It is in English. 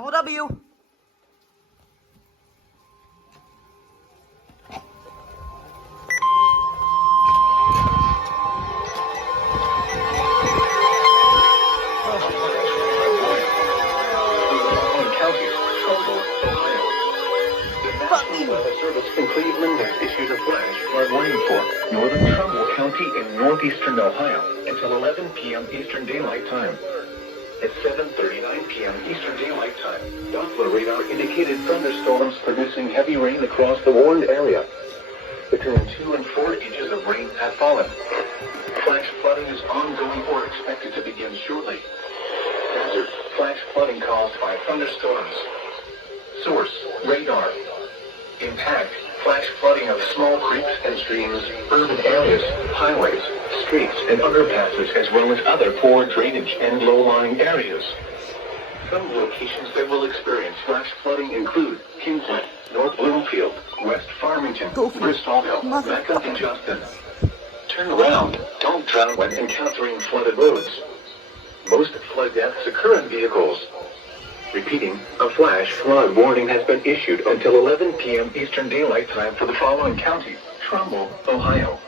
hô W. Weather Service in Cleveland has issued a flash flood warning for northern Trumbull County in northeastern Ohio until 11 p.m. Eastern Daylight Time. At 7:39 p.m. Eastern Daylight Time, Doppler radar indicated thunderstorms producing heavy rain across the warned area. Between 2 and 4 inches of rain have fallen. Flash flooding is ongoing or expected to begin shortly. Hazard: flash flooding caused by thunderstorms. Source: radar. Impact: flash flooding of small creeks and streams, urban areas, highways, streets, and underpasses, as well as other poor drainage and low-lying areas. Some locations that will experience flash flooding include Kingsland, North Bloomfield, West Farmington, Bristolville, Mecca, and Justin. Turn around. Don't drown when encountering flooded roads. Most flood deaths occur in vehicles. Repeating, a flash flood warning has been issued until 11 p.m. Eastern Daylight Time for the following counties: Trumbull, Ohio,